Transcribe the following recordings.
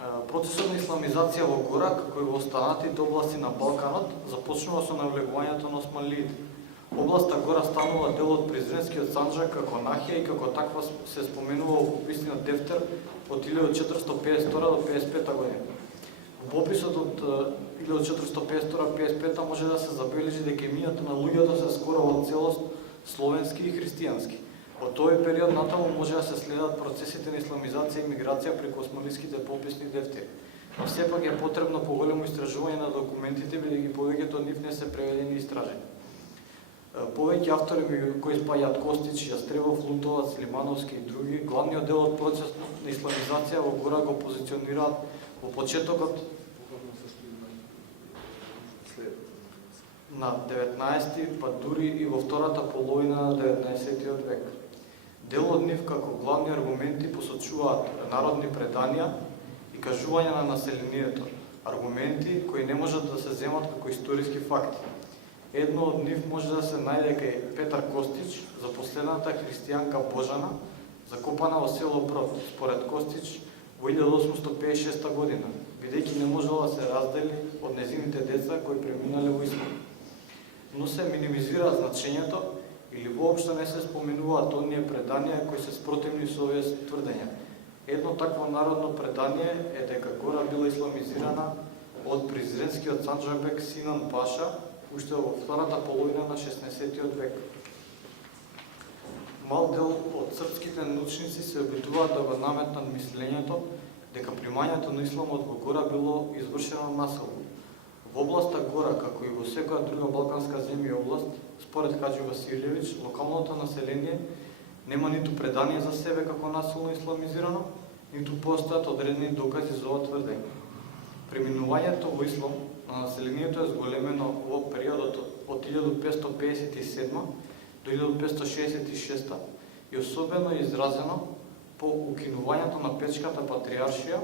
Процесот на исламизација во Гора, како и во останатите области на Балканот, започнува со навлегувањето на османлиите. Областа Гора станува дел од Призренскиот санџак како нахија и како таква се споменува во пописниот дефтер од 1452 до 55 година. Во пописот од 1452-55 може да се забележи дека имињата на луѓето се скоро во целост словенски и христијански. Од тој период натаму може да се следат процесите на исламизација и миграција преку османлиските пописни дефтери. Но сепак е потребно поголемо истражување на документите, бидејќи повеќето од нив не се преведени и истражени. Повеќе автори меѓу кои спаѓаат Костич, Јастребов, Лутовац, Лимановски и други, главниот дел од процесот на исламизација во Гора го позиционираат во почетокот на 19-ти, па дури и во втората половина на 19-тиот век. Дел од нив како главни аргументи посочуваат народни преданија и кажувања на населението, аргументи кои не можат да се земат како историски факти. Едно од нив може да се најде кај Петар Костич за последната христијанка Божана, закопана во село Брод, според Костич, во 1856 година, бидејќи не можела да се раздели од незините деца кои преминале во ислам. Но се минимизира значењето или воопшто не се споменуваат оние преданија кои се спротивни со овие тврдења. Едно такво народно предание е дека Гора била исламизирана од Призренскиот санџабек Синан Паша уште во втората половина на 16-тиот век. Мал дел од српските научници се обидуваат да го наметнат мислењето дека примањето на исламот во Гора било извршено насилно. Во областа Гора, како и во секоја друга балканска земја и област, според Хаџи Василевич, локалното население нема ниту предание за себе како насилно исламизирано, ниту постојат одредени докази за ова тврдење. Преминувањето во ислам на населението е зголемено во периодот од 1557 до 1566 и особено изразено по укинувањето на Печката патриаршија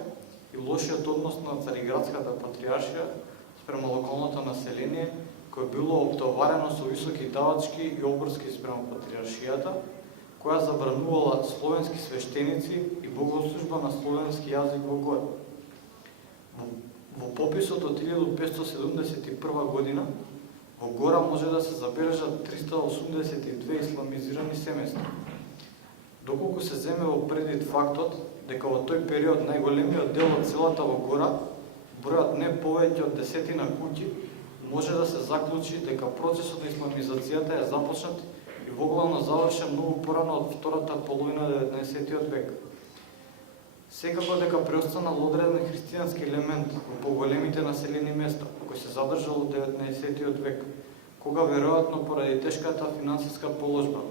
и лошиот однос на Цариградската патриаршија спрема локалното население, кое било оптоварено со високи давачки и обврски спрема патриаршијата, која забранувала словенски свештеници и богослужба на словенски јазик во Гора. Во пописот од 1571 година во Гора може да се забележат 382 исламизирани семејства. Доколку се земе во предвид фактот дека во тој период најголемиот дел од селата во Гора бројат не повеќе од 10 куќи, може да се заклучи дека процесот на исламизацијата е започнат и воглавно завршен многу порано од втората половина на 19-тиот век. Секако дека преостанал одреден христијански елемент во поголемите населени места, кој се задржал од 19-тиот век, кога веројатно поради тешката финансиска положба,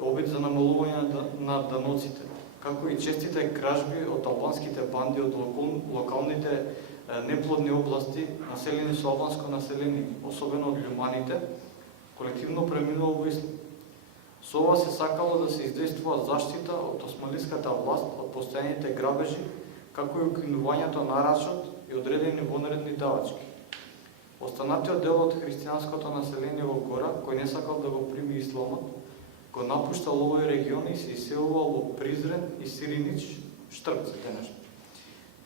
обид за намалување на даноците, како и честите кражби од албанските банди од локалните неплодни области, населени со албанско население, особено од љуманите, колективно преминува во ислам. Со ова се сакало да се издействува заштита од османлиската власт од постојаните грабежи, како и укинувањето на рачот и одредени вонредни давачки. Останатиот дел од христијанското население во Гора, кој не сакал да го прими исламот, го напуштал овој регион и се иселувал во Призрен и Сиринич, Штрбце денешно.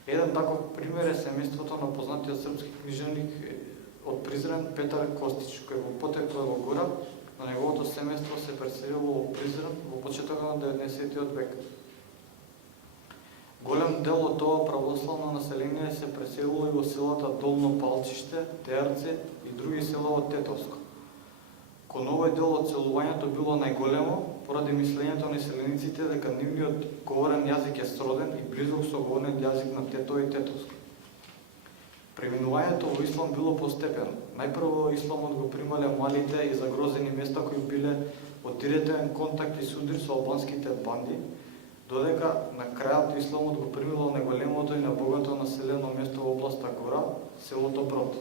Еден таков пример е семејството на познатиот српски книжевник од Призрен Петар Костич, кој во потекло во Гора, на неговото семејство се преселило во Призрен во почетокот на 19-тиот век. Голем дел од тоа православно население се преселило и во селата Долно Палчиште, Теарце и други села од Тетовско. Кон овој дел од селувањето било најголемо поради мислењето на населениците дека нивниот говорен јазик е сроден и близок со говорен јазик на Тетово и Тетовско. Преминувањето во ислам било постепено. Најпрво исламот го примале малите и загрозени места кои биле од директен контакт и судрир со албанските банди, додека на крајот исламот го примило најголемото и најбогато населено место во областа Гора, селото Брод.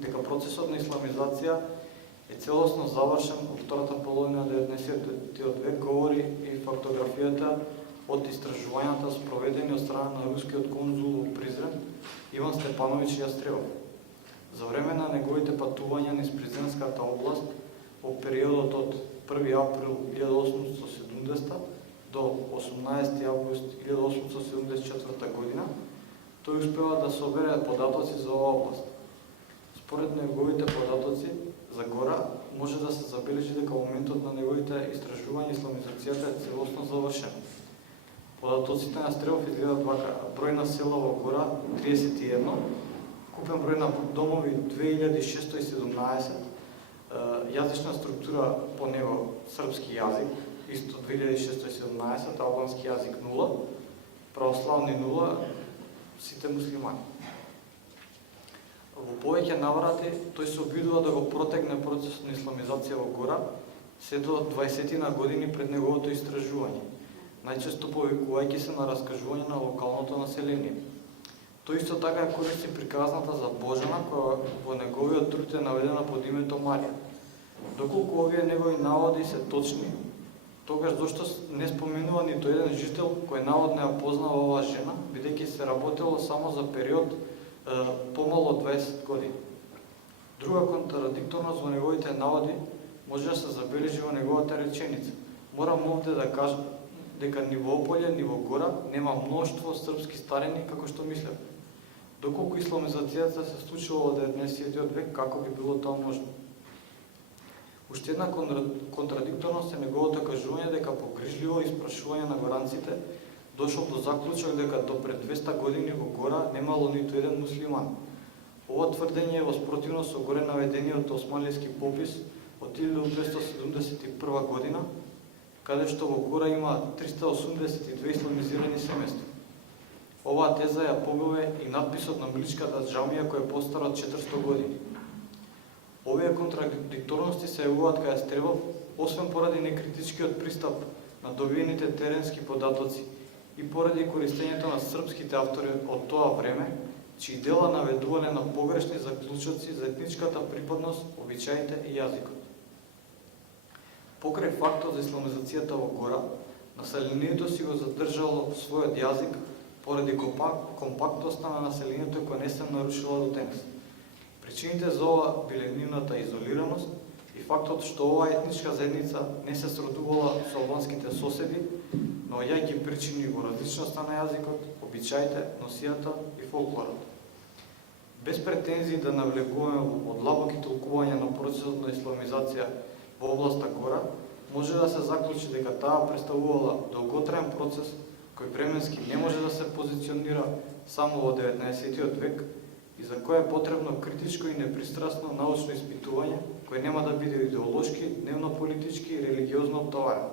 Дека процесот на исламизација е целосно завршен во втората половина на 19-тиот век, говори и фактографијата од истражувањата спроведени од страна на рускиот конзул во Призрен Иван Степановиќ Јастребов. За време на неговите патувања низ Призренската област во периодот од 1 април 1870 до 18 август 1874 година, тој успева да собере податоци за оваа област. Според неговите податоци за Гора може да се забележи дека во моментот на неговите истражувања исламизацијата е целосно завршена. Податоците на Стрелов изгледаат вака: број на села во Гора 31, купен број на домови 2617, јазична структура по него српски јазик исто 2617, албански јазик 0, православни 0, сите муслимани. Во повеќе наврати тој се обидува да го протегне процесот на исламизација во Гора се до 20 години пред неговото истражување, најчесто повикувајќи се на раскажување на локалното население. Тој исто така користи приказната за Божана, која во неговиот труд е наведена под името Марија. Доколку овие негови наводи се точни, тогаш зошто не споменува ниту еден жител кој наводно ја познава оваа жена, бидејќи се работело само за период помало од 20 години. Друга контрадикторност во неговите наводи може да се забележи во неговата реченица: морам овде да кажам дека ни во Ополје, ни во Гора нема мноштво српски старини како што мислев. Доколку исламизацијата се случила во 19 век, како би било тоа можно? Уште една контрадикторност е неговото кажување дека по грижливо испрашување на горанците дошол до заклучок дека до пред 200 години во Гора немало ниту еден муслиман. Ова тврдење е во спротивност со горе наведениот османлиски попис од 1271 година, каде што во Гора има 382 исламизирани семејства. Оваа теза ја побиве и надписот на Мличката џамија кој е постар од 400 години. Овие контрадикторности се јавуваат кај Стрелов, освен поради некритичкиот пристап на добиените теренски податоци и поради користењето на српските автори од тоа време, чии дела наведувале на погрешни заклучоци за етничката припадност, обичаите и јазикот. Покрај фактот за исламизацијата во Гора, населението си го задржало својот јазик поради компактноста на населението кој не се нарушила до денес. Причините за ова биле нивната изолираност и фактот што оваа етничка заедница не се сродувала со албанските соседи, наоѓајќи причини во различноста на јазикот, обичаите, носијата и фолклорот. Без претензии да навлегуваме во длабоки толкувања на процесот на исламизација во областа Гора, може да се заклучи дека таа представувала долготраен процес кој временски не може да се позиционира само во 19 век и за кој е потребно критичко и непристрасно научно испитување, кој нема да биде идеолошки, дневно-политички и религиозно обтоварен.